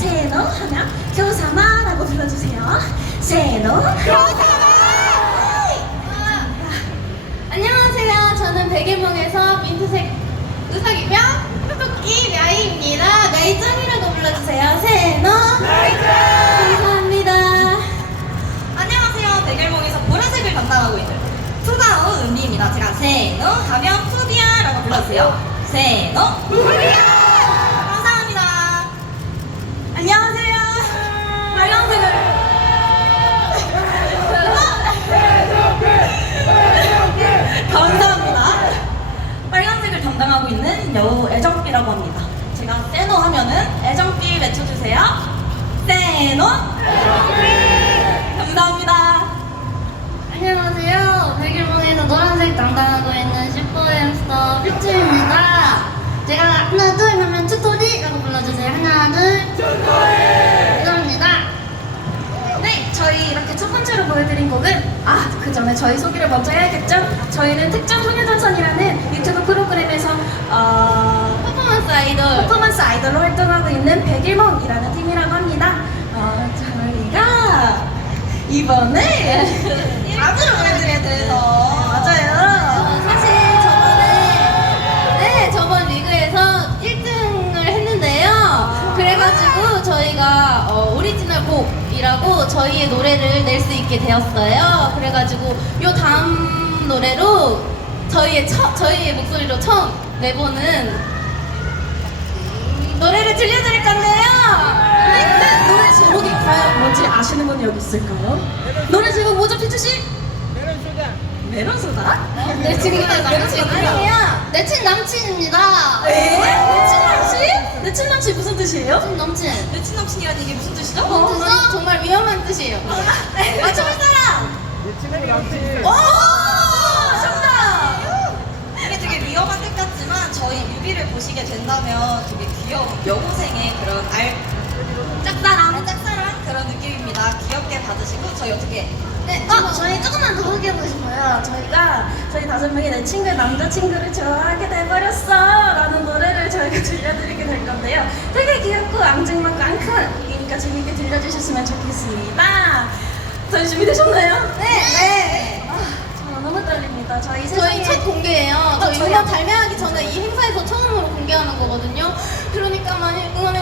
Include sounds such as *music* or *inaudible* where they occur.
세노 하면 교사마라고 불러주세요. 세노 교사마. 안녕하세요. 저는 백일몽에서 민트색 우사기병 토끼 야이입니다. 나이짱이라고 불러주세요. 세노 감사합니다. 안녕하세요. 백일몽에서 보라색을 담당하고 있는 투다오 은비입니다. 제가 세노 가면 푸디아라고 불러주세요. 세노 푸디아! 감사합니다. 안녕하세요. 빨간색을 감사합니다. 빨간색을 담당하고 있는 여우 애정비라고 합니다. 제가 세노 하면은 애정비 외쳐주세요. 세노 감사합니다. 안녕하세요. 백일몽에서 노란색 담당하고 있는 슈퍼햄스터 퓨츠입니다. 제가 하나 둘 하면 투토리라고 불러주세요. 하나 둘 투토리 감사합니다. 네, 저희 이렇게 첫 번째로 보여드린 곡은 아, 그 전에 저희 소개를 먼저 해야겠죠? 저희는 특정 소녀전선이라는 아이돌로 활동하고 있는 백일몽이라는 팀이라고 합니다. 어, 저희가 이번에 아들 노래들에 대해서 맞아요. 어, 사실 저번에 네 저번 리그에서 1등을 했는데요. 그래가지고 저희가 어, 오리지널 곡이라고 저희의 노래를 낼 수 있게 되었어요. 그래가지고 요 다음 노래로 저희의 처, 저희의 목소리로 처음 내보는 들려드릴 건데요. 네, 네, 노래 제목이 과연 뭔지 아시는 분 여기 있을까요? 노래 제목 뭐죠, 피츠 씨? 메론 소다. 네 지금 남친 아니에요. 내친 남친입니다. 에? 내친 남친? 내친 남친 무슨 뜻이에요? 친 남친. 내 친 남친이라는 이게 무슨 뜻이죠? 어, 뜻은 정말 위험한 뜻이에요. 맞춰볼 사람! 오! 정답! 이게 되게 위험한 뜻 같지만 뮤비를 보시게 된다면 되게 귀여운 여고생의 그런 알 짝사랑 짝사랑 그런 느낌입니다. 귀엽게 봐주시고 저희 어떻게 네, 어, 저희 조금만 더 소개해보고 싶어요. 저희가 저희 다섯 명이 내 친구의 남자친구를 좋아하게 돼버렸어 라는 노래를 저희가 *laughs* 들려드리게 될 건데요. 되게 귀엽고 앙증맞고 앙큼이니까 재밌게 들려주셨으면 좋겠습니다. 저희 준비되셨나요? 네. 네. 아, 저 너무 떨립니다. 저희 저희 세상에 첫 공개예요. 저희 저희 음원 한- 발매하기 전에 이 행사에 거거든요. 그러니까 많이 응원해